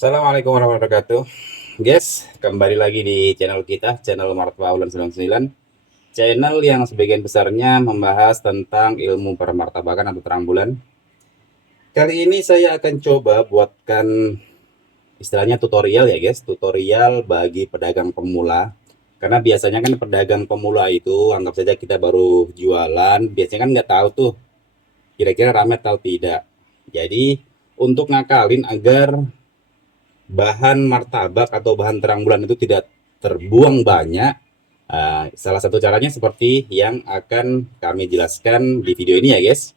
Assalamualaikum warahmatullahi wabarakatuh. Guys, kembali lagi di channel kita, channel Martwa Ulan 99. Channel yang sebagian besarnya membahas tentang ilmu permartabakan atau terang bulan. Kali ini saya akan coba buatkan istilahnya tutorial ya guys, tutorial bagi pedagang pemula. Karena biasanya kan pedagang pemula itu anggap saja kita baru jualan, biasanya kan nggak tahu tuh kira-kira rame atau tidak. Jadi untuk ngakalin agar bahan martabak atau bahan terang bulan itu tidak terbuang banyak. Salah satu caranya seperti yang akan kami jelaskan di video ini ya guys.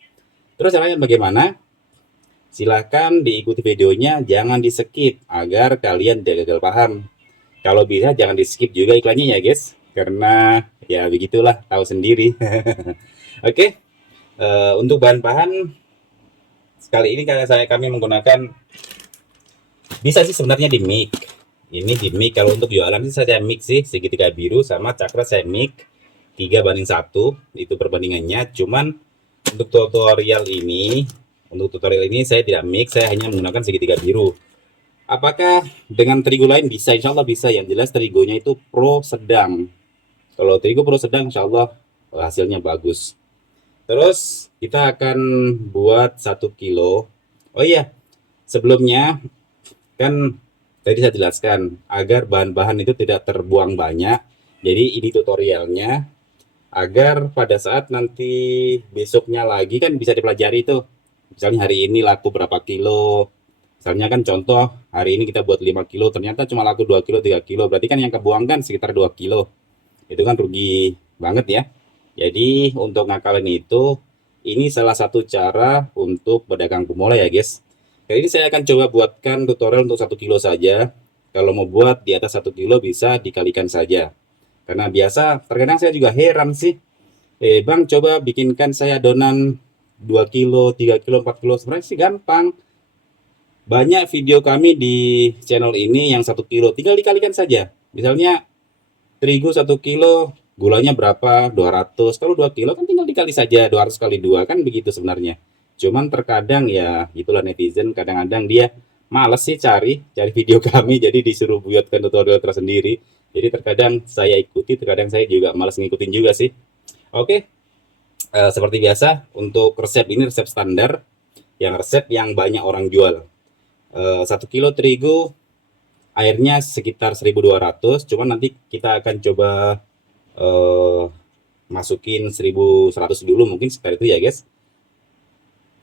Terus caranya bagaimana? Silahkan diikuti videonya, jangan di skip agar kalian tidak gagal paham. Kalau bisa jangan di skip juga iklannya ya guys, karena ya begitulah, tahu sendiri. Oke, untuk bahan-bahan sekali ini kami menggunakan, bisa sih sebenarnya di mic. Ini di mic, kalau untuk jualan sih saya mic sih segitiga biru sama cakra saya mic 3:1, itu perbandingannya. Cuman untuk tutorial ini saya tidak mic, saya hanya menggunakan segitiga biru. Apakah dengan terigu lain bisa? Insya Allah bisa. Yang jelas terigunya itu pro sedang. Kalau terigu pro sedang insya Allah hasilnya bagus. Terus kita akan buat 1 kilo. Oh iya, sebelumnya kan tadi saya jelaskan agar bahan-bahan itu tidak terbuang banyak. Jadi ini tutorialnya agar pada saat nanti besoknya lagi kan bisa dipelajari itu. Misalnya hari ini laku berapa kilo. Misalnya kan contoh hari ini kita buat 5 kilo, ternyata cuma laku 2 kilo, 3 kilo. Berarti kan yang kebuang kan sekitar 2 kilo. Itu kan rugi banget ya. Jadi untuk ngakalin itu, ini salah satu cara untuk pedagang pemula ya guys. Kali ini saya akan coba buatkan tutorial untuk 1 kilo saja. Kalau mau buat di atas 1 kilo bisa dikalikan saja. Karena biasa terkadang saya juga heran sih. Bang coba bikinkan saya adonan 2 kilo, 3 kilo, 4 kilo. Sebenarnya sih gampang. Banyak video kami di channel ini yang 1 kilo. Tinggal dikalikan saja. Misalnya terigu 1 kilo, gulanya berapa? 200. Kalau 2 kilo kan tinggal dikali saja 200 kali 2, kan begitu sebenarnya. Cuman terkadang ya itulah netizen, kadang-kadang dia males sih cari video kami, jadi disuruh buatkan tutorial tersendiri. Jadi terkadang saya ikuti, terkadang saya juga malas ngikutin juga sih. Oke, seperti biasa untuk resep ini resep standar, yang resep yang banyak orang jual. 1 kilo terigu airnya sekitar 1.200, cuman nanti kita akan coba eh, masukin 1.100 dulu mungkin sekitar itu ya guys.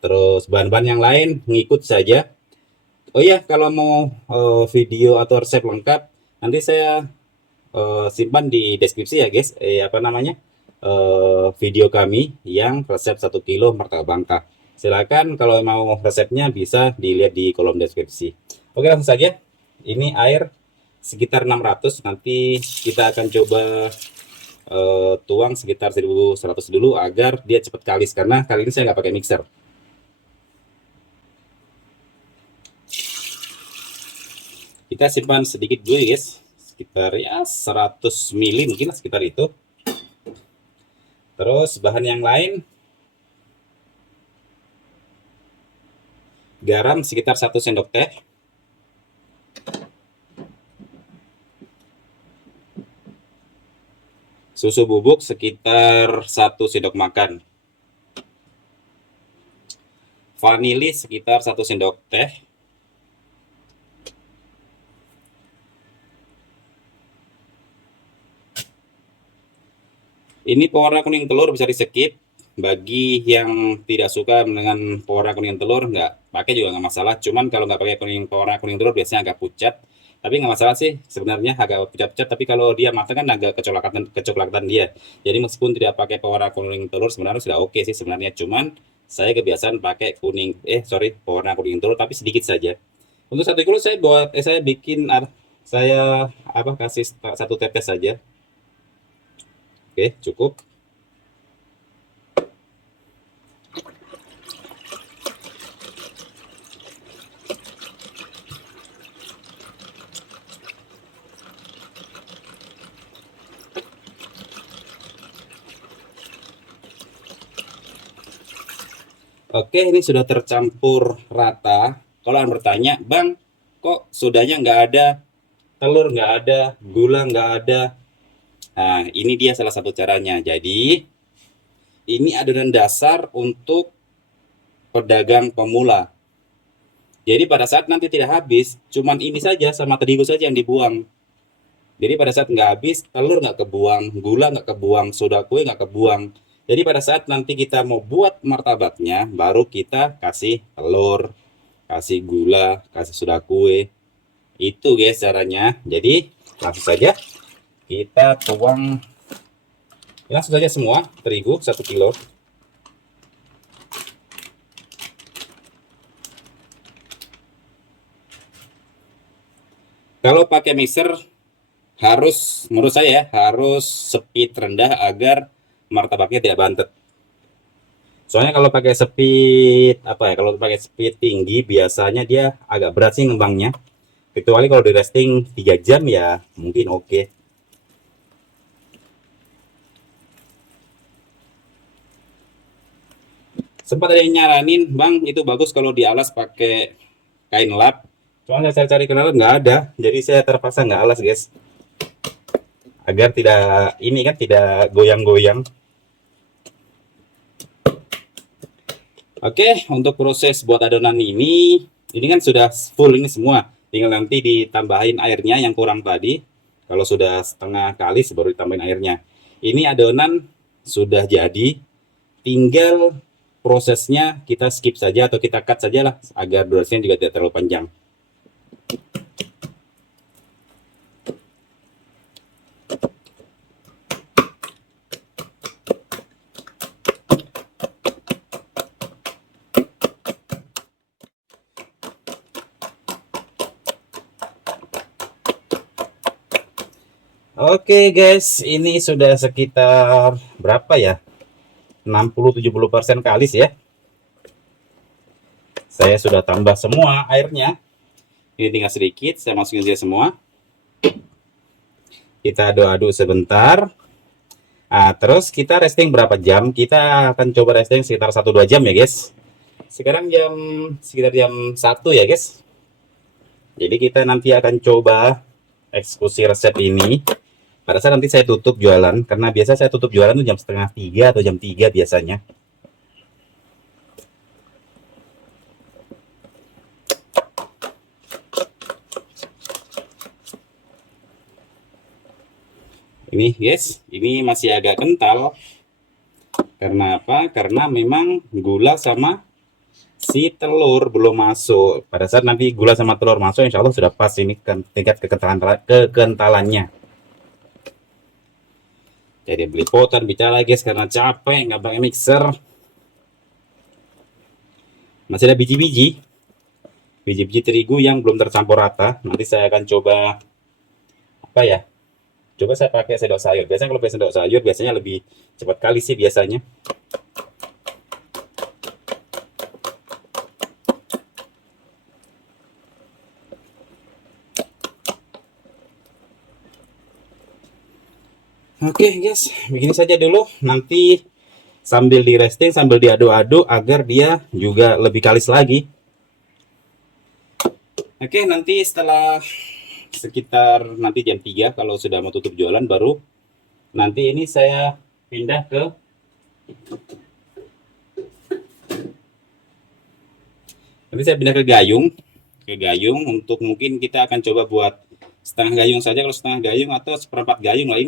Terus bahan-bahan yang lain ngikut saja. Oh iya, kalau mau video atau resep lengkap nanti saya simpan di deskripsi ya guys, apa namanya, video kami yang resep 1 kilo martabak bangka. Silakan kalau mau resepnya bisa dilihat di kolom deskripsi. Oke, langsung saja. Ini air sekitar 600, nanti kita akan coba tuang sekitar 1.100 dulu agar dia cepat kalis, karena kali ini saya nggak pakai mixer. Kita simpan sedikit dulu ya guys, sekitar ya 100 ml mungkin lah, sekitar itu. Terus bahan yang lain, garam sekitar 1 sendok teh, susu bubuk sekitar 1 sendok makan, vanili sekitar 1 sendok teh, ini pewarna kuning telur bisa di skip. Bagi yang tidak suka dengan pewarna kuning telur, nggak pakai juga nggak masalah. Cuman kalau nggak pakai pewarna kuning telur biasanya agak pucat, tapi nggak masalah sih sebenarnya, agak pucat-pucat. Tapi kalau dia matang kan agak kecoklatan kecoklatan dia. Jadi meskipun tidak pakai pewarna kuning telur sebenarnya sudah oke sih sebenarnya. Cuman saya kebiasaan pakai pewarna kuning telur tapi sedikit saja. Untuk 1 kilo saya bikin, saya kasih 1 tetes saja. Oke, cukup. Oke, ini sudah tercampur rata. Kalau Anda bertanya, Bang, kok sodanya nggak ada, telur nggak ada, gula nggak ada. Nah, ini dia salah satu caranya. Jadi, ini adonan dasar untuk pedagang pemula. Jadi pada saat nanti tidak habis, cuman ini saja sama terigu saja yang dibuang. Jadi pada saat nggak habis, telur nggak kebuang, gula nggak kebuang, soda kue nggak kebuang. Jadi pada saat nanti kita mau buat martabaknya, baru kita kasih telur, kasih gula, kasih soda kue. Itu guys caranya. Jadi langsung saja kita tuang, langsung saja semua terigu 1 kilo. Kalau pakai mixer harus, menurut saya harus speed rendah agar martabaknya tidak bantet. Soalnya kalau pakai speed apa ya, kalau pakai speed tinggi biasanya dia agak berat sih ngembangnya. Kecuali kalau di resting 3 jam ya mungkin oke. Sempat ada yang nyaranin, Bang, itu bagus kalau di alas pakai kain lap. Soalnya saya cari kain lap nggak ada, jadi saya terpaksa nggak alas, guys. Agar tidak ini kan tidak goyang-goyang. Oke, untuk proses buat adonan ini kan sudah full ini semua. Tinggal nanti ditambahin airnya yang kurang tadi. Kalau sudah setengah kali baru ditambahin airnya. Ini adonan sudah jadi, tinggal prosesnya kita skip saja atau kita cut saja lah agar durasinya juga tidak terlalu panjang. Oke guys, ini sudah sekitar berapa ya? 60-70% kalis ya. Saya sudah tambah semua airnya. Ini tinggal sedikit, saya masukin saja semua. Kita aduk-aduk sebentar. Nah, terus kita resting berapa jam? Kita akan coba resting sekitar 1-2 jam ya guys. Sekarang sekitar jam 1 ya guys. Jadi kita nanti akan coba eksekusi resep ini. Pada saat nanti saya tutup jualan, karena biasa saya tutup jualan tuh jam setengah 3 atau jam 3 biasanya. Ini guys, ini masih agak kental. Karena apa? Karena memang gula sama si telur belum masuk. Pada saat nanti gula sama telur masuk, insya Allah sudah pas ini tingkat kekentalannya. Jadi beli potan bicara guys karena capek nggak pakai mixer. Masih ada biji-biji terigu yang belum tercampur rata. Nanti saya akan coba apa ya? Coba saya pakai sendok sayur. Biasanya kalau pakai sendok sayur biasanya lebih cepat kali sih biasanya. Oke guys, begini saja dulu. Nanti sambil di resting, sambil diaduk-aduk agar dia juga lebih kalis lagi. Oke, nanti setelah sekitar nanti jam 3 kalau sudah mau tutup jualan baru nanti ini saya pindah ke ke gayung untuk mungkin kita akan coba buat setengah gayung saja, kalau setengah gayung atau seperempat gayung lah.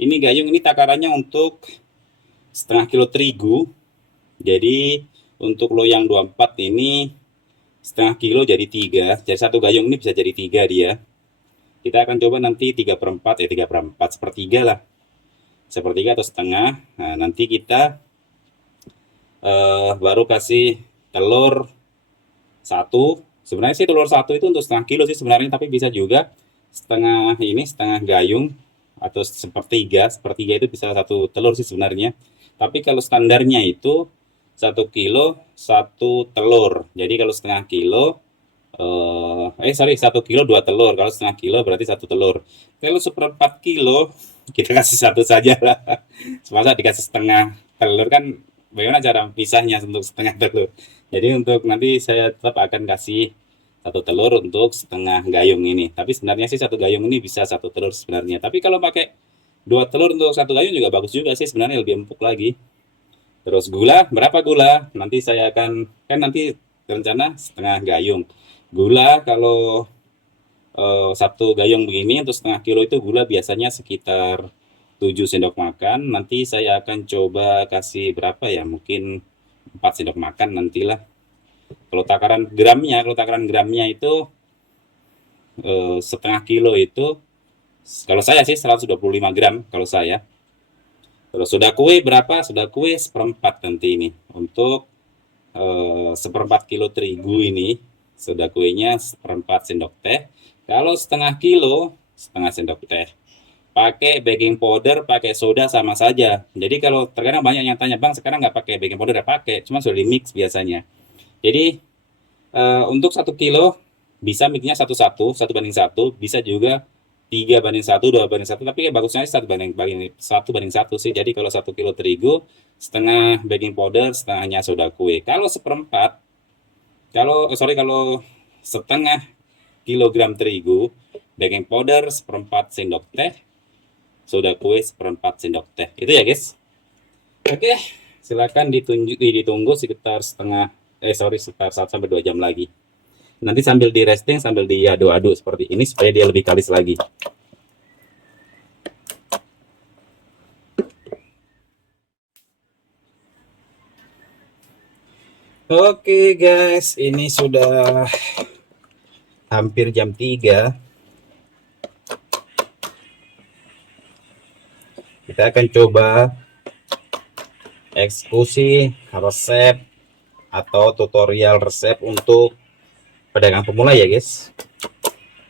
Ini gayung ini takarannya untuk setengah kilo terigu. Jadi untuk loyang 24 ini setengah kilo jadi 3. Jadi satu gayung ini bisa jadi 3 dia. Kita akan coba nanti 3/4 ya, 3/4 sepertiga lah. Sepertiga atau setengah. Nah, nanti kita baru kasih telur 1. Sebenarnya sih telur 1 itu untuk setengah kilo sih sebenarnya, tapi bisa juga setengah gayung atau sepertiga itu bisa 1 telur sih sebenarnya. Tapi kalau standarnya itu 1 kilo 1 telur. Jadi kalau setengah kilo 1 kilo 2 telur. Kalau setengah kilo berarti 1 telur. Kalau seperempat kilo kita kasih 1 saja lah. Masa dikasih setengah telur kan, bagaimana cara pisahnya untuk setengah telur. Jadi untuk nanti saya tetap akan kasih satu telur untuk setengah gayung ini. Tapi sebenarnya sih satu gayung ini bisa satu telur sebenarnya. Tapi kalau pakai dua telur untuk satu gayung juga bagus juga sih, sebenarnya lebih empuk lagi. Terus gula, berapa gula? Nanti saya akan, kan nanti rencana setengah gayung. Gula kalau satu gayung begini untuk setengah kilo itu gula biasanya sekitar 7 sendok makan. Nanti saya akan coba kasih berapa ya? Mungkin 4 sendok makan nantilah. Kalau takaran gramnya itu setengah kilo itu, kalau saya sih 125 gram kalau saya. Terus sudah kue berapa? Sudah kue seperempat nanti ini untuk seperempat kilo terigu ini. Sudah kuenya seperempat sendok teh. Kalau setengah kilo, setengah sendok teh. Pakai baking powder, pakai soda sama saja. Jadi kalau terkadang banyak yang tanya, bang sekarang nggak pakai baking powder, nggak pakai, cuma sudah di mix biasanya. Jadi untuk 1 kilo bisa mixnya satu-satu, 1 banding 1, bisa juga 3 banding 1, 2 banding 1, tapi kayak bagusnya 1 banding 1 sih. Jadi kalau 1 kilo terigu, setengah baking powder, setengahnya soda kue. Kalau seperempat, kalau setengah kilogram terigu, baking powder seperempat sendok teh, soda kue seperempat sendok teh. Itu ya guys. Oke, silakan ditunggu sekitar sekitar 1 sampai 2 jam lagi. Nanti sambil di resting, sambil diaduk-aduk seperti ini supaya dia lebih kalis lagi. Oke guys, ini sudah hampir jam 3. Kita akan coba eksekusi resep atau tutorial resep untuk pedagang pemula ya guys.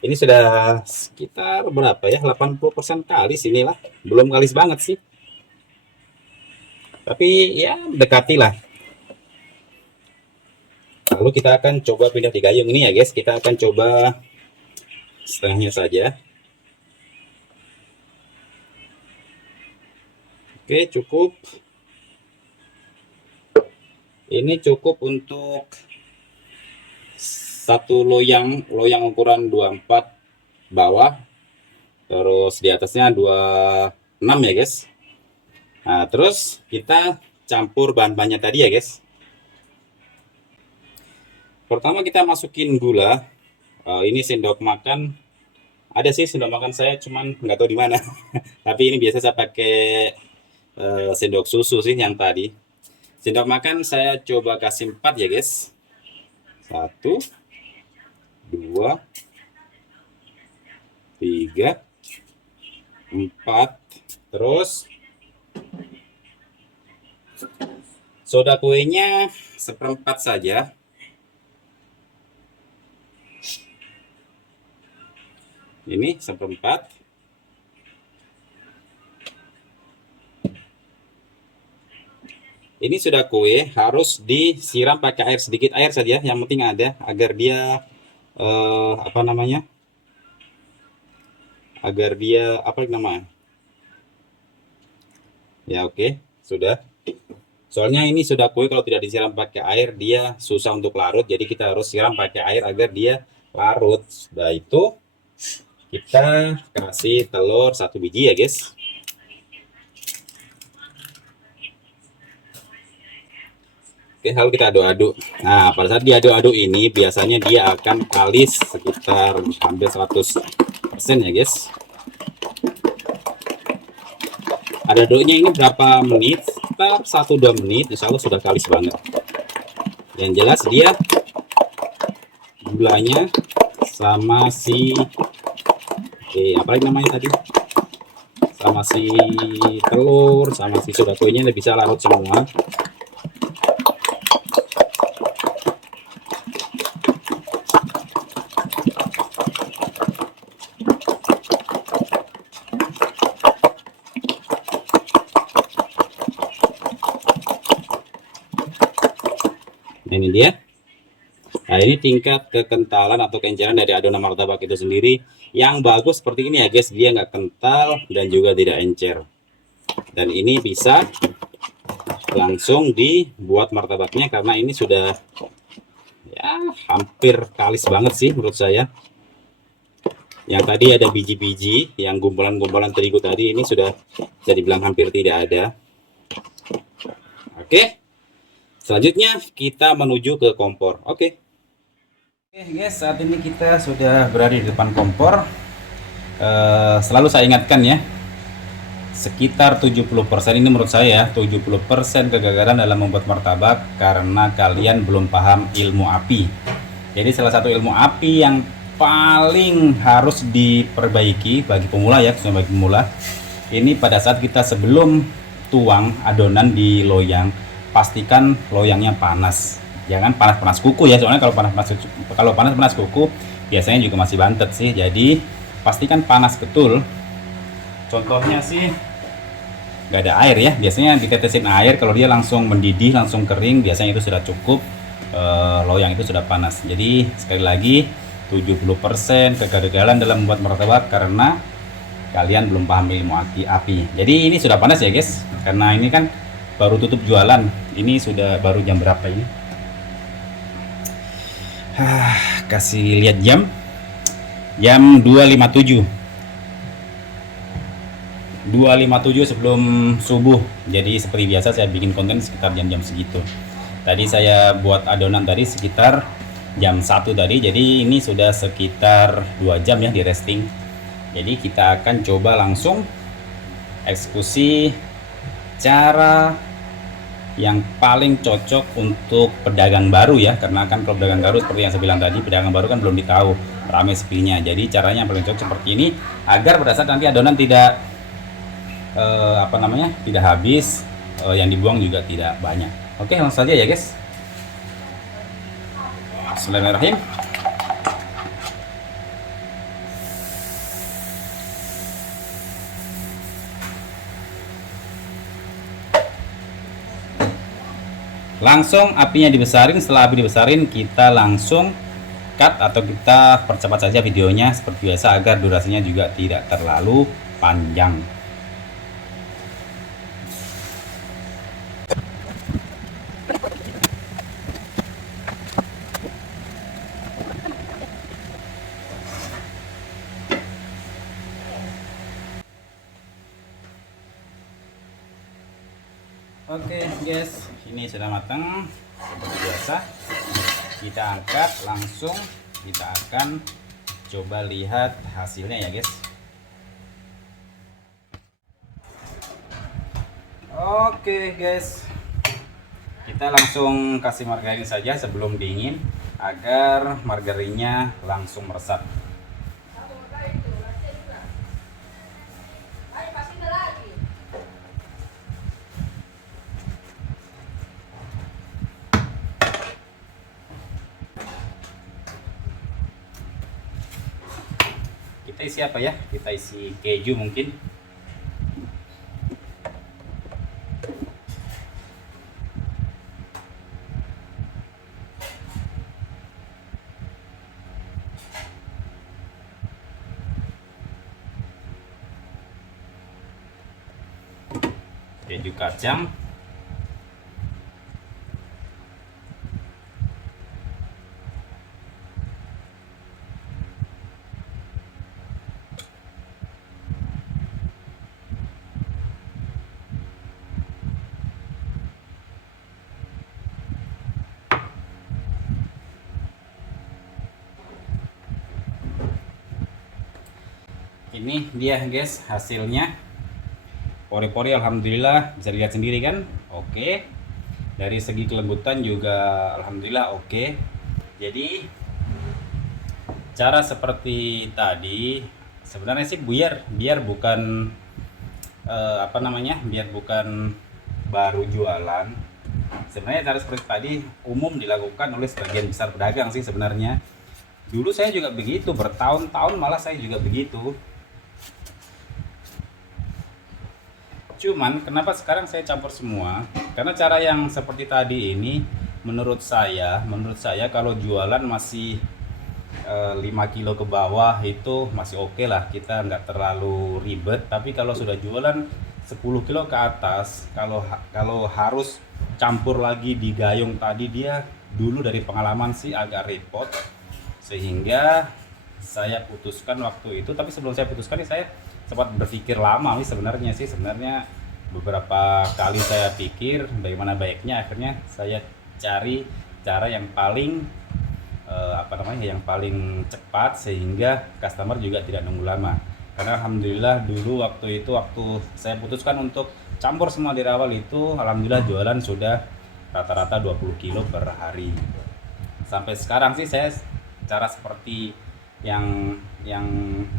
Ini sudah sekitar berapa ya, 80% kalis inilah. Belum kalis banget sih, tapi ya dekati lah. Lalu kita akan coba pindah di gayung ini ya guys. Kita akan coba setengahnya saja. Oke, cukup. Ini cukup untuk satu loyang ukuran 24 bawah, terus di atasnya 26 ya guys. Nah, terus kita campur bahan-bahannya tadi ya guys. Pertama kita masukin gula. Ini sendok makan, ada sih sendok makan saya, cuman nggak tahu di mana. Tapi ini biasa saya pakai sendok susu sih yang tadi. Sendok makan saya coba kasih 4 ya guys. 1, 2, 3, 4. Terus soda kuenya seperempat saja. Ini seperempat. Ini sudah kue, harus disiram pakai air, sedikit air saja, yang penting ada, agar dia apa namanya? Agar dia apa namanya? Ya oke, sudah. Soalnya ini sudah kue, kalau tidak disiram pakai air dia susah untuk larut, jadi kita harus siram pakai air agar dia larut. Sudah itu kita kasih telur 1 biji ya guys. Oke, lalu kita aduk-aduk. Nah, pada saat diaduk-aduk ini biasanya dia akan kalis sekitar hampir 100% ya guys. Aduk-aduknya ini berapa menit? Sekitar 1-2 menit, insya Allah sudah kalis banget. Yang jelas dia gulanya sama si apa lagi namanya tadi, sama si telur sama si soda kuenya bisa larut semua. Nah, ini dia. Nah, ini tingkat kekentalan atau kencaran dari adonan martabak itu sendiri. Yang bagus seperti ini ya guys, dia nggak kental dan juga tidak encer. Dan ini bisa langsung dibuat martabaknya karena ini sudah Ya hampir kalis banget sih menurut saya. Yang tadi ada biji-biji, yang gumpulan-gumpulan terigu tadi ini sudah bisa dibilang hampir tidak ada. Oke, selanjutnya kita menuju ke kompor. Oke guys, saat ini kita sudah berada di depan kompor. Selalu saya ingatkan ya, sekitar 70% ini menurut saya 70% kegagalan dalam membuat martabak karena kalian belum paham ilmu api. Jadi salah satu ilmu api yang paling harus diperbaiki bagi pemula ya, khususnya bagi pemula, ini pada saat kita sebelum tuang adonan di loyang, pastikan loyangnya panas. Jangan panas-panas kuku ya, soalnya kalau panas-panas kuku biasanya juga masih bantet sih. Jadi pastikan panas betul. Contohnya sih nggak ada air ya, biasanya ditetesin air, kalau dia langsung mendidih, langsung kering, biasanya itu sudah cukup. Loyang itu sudah panas. Jadi sekali lagi 70% kegagalan dalam membuat martabak karena kalian belum paham ilmu api. Jadi ini sudah panas ya guys, karena ini kan baru tutup jualan. Ini sudah baru jam berapa ini? Kasih lihat jam 2.57 sebelum subuh. Jadi seperti biasa saya bikin konten sekitar jam-jam segitu. Tadi saya buat adonan tadi sekitar jam 1 tadi, jadi ini sudah sekitar 2 jam ya di resting. Jadi kita akan coba langsung eksekusi cara yang paling cocok untuk pedagang baru ya, karena kan kalau pedagang baru seperti yang saya bilang tadi, pedagang baru kan belum ditahu rame sepinya. Jadi caranya yang paling cocok seperti ini agar pada saat nanti adonan tidak tidak habis, yang dibuang juga tidak banyak. Oke, langsung saja ya guys. Bismillahirrahmanirrahim. Langsung apinya dibesarin. Setelah api dibesarin, kita langsung cut atau kita percepat saja videonya seperti biasa agar durasinya juga tidak terlalu panjang. Oke guys, ini sudah matang seperti biasa. Kita angkat langsung, kita akan coba lihat hasilnya ya guys. Oke guys, kita langsung kasih margarin saja sebelum dingin agar margarinnya langsung meresap. Kita isi apa ya? Kita isi keju mungkin. Keju kacang. Ini dia guys hasilnya, pori-pori alhamdulillah bisa dilihat sendiri kan. Oke, dari segi kelembutan juga alhamdulillah oke. Jadi cara seperti tadi sebenarnya sih biar bukan biar bukan baru jualan, sebenarnya cara seperti tadi umum dilakukan oleh sebagian besar pedagang sih sebenarnya. Dulu saya juga begitu, bertahun-tahun malah saya juga begitu. Cuman kenapa sekarang saya campur semua? Karena cara yang seperti tadi ini menurut saya kalau jualan masih 5 kilo ke bawah itu masih oke lah, kita nggak terlalu ribet. Tapi kalau sudah jualan 10 kilo ke atas, kalau harus campur lagi di gayung tadi, dia dulu dari pengalaman sih agak repot, sehingga saya putuskan waktu itu. Tapi sebelum saya putuskan nih, saya sempat berpikir lama nih sebenarnya beberapa kali saya pikir bagaimana baiknya. Akhirnya saya cari cara yang paling yang paling cepat sehingga customer juga tidak nunggu lama. Karena alhamdulillah dulu waktu saya putuskan untuk campur semua dari awal itu, alhamdulillah jualan sudah rata-rata 20 kilo per hari. Sampai sekarang sih saya cara seperti yang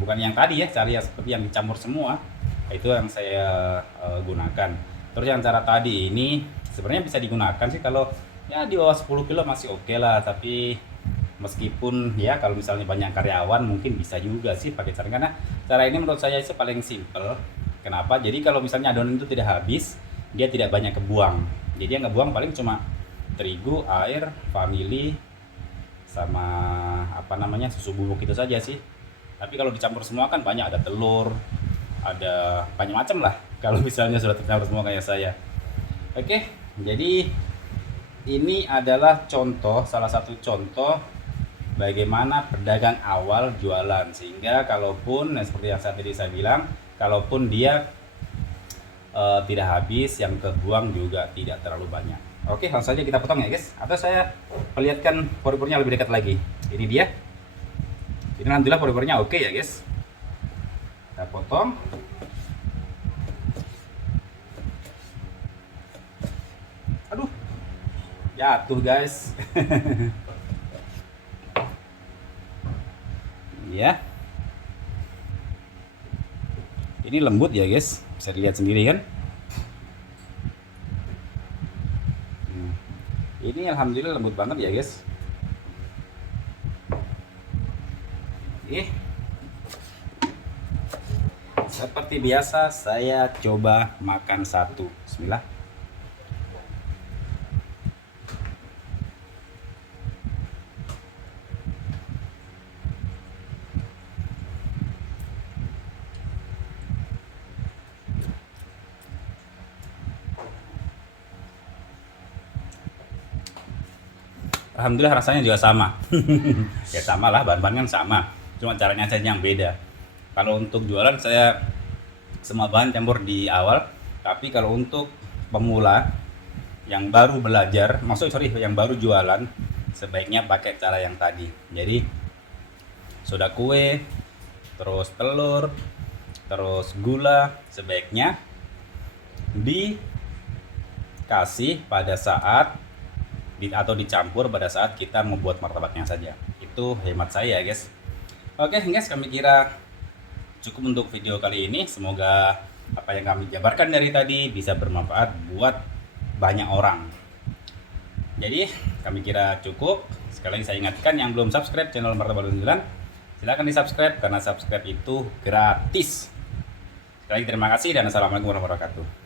bukan yang tadi ya, cara yang seperti yang dicampur semua itu yang saya gunakan. Terus yang cara tadi ini sebenarnya bisa digunakan sih kalau ya di bawah 10 kilo masih oke lah, tapi meskipun ya kalau misalnya banyak karyawan mungkin bisa juga sih pakai cara, karena cara ini menurut saya itu paling simple. Kenapa? Jadi kalau misalnya adonan itu tidak habis, dia tidak banyak kebuang. Jadi yang ngebuang paling cuma terigu, air, vanili, sama susu bubuk itu saja sih. Tapi kalau dicampur semua kan banyak, ada telur, ada banyak macam lah kalau misalnya sudah tercampur semua kayak saya. Oke, jadi ini adalah salah satu contoh bagaimana pedagang awal jualan, sehingga kalaupun seperti yang tadi saya bilang, kalaupun dia tidak habis, yang kebuang juga tidak terlalu banyak. Oke, langsung saja kita potong ya guys, atau saya perlihatkan pori-porinya lebih dekat lagi. Ini dia, ini alhamdulillah pori-porinya oke ya guys. Kita potong. Aduh, jatuh guys. Ya, ini lembut ya guys, bisa dilihat sendiri kan. Ini alhamdulillah lembut banget ya guys. Oke, seperti biasa saya coba makan satu. Bismillah. Alhamdulillah rasanya juga sama. Ya sama lah, bahan-bahan kan sama, cuma caranya saja yang beda. Kalau untuk jualan saya semua bahan campur di awal, tapi kalau untuk pemula yang baru belajar, yang baru jualan, sebaiknya pakai cara yang tadi. Jadi soda kue, terus telur, terus gula sebaiknya dikasih pada saat atau dicampur pada saat kita membuat martabaknya saja. Itu hemat saya guys. Oke guys, kami kira cukup untuk video kali ini. Semoga apa yang kami jabarkan dari tadi bisa bermanfaat buat banyak orang. Jadi kami kira cukup. Sekali lagi saya ingatkan, yang belum subscribe channel Martabak 9, silahkan di subscribe karena subscribe itu gratis. Sekali lagi terima kasih dan assalamualaikum warahmatullahi wabarakatuh.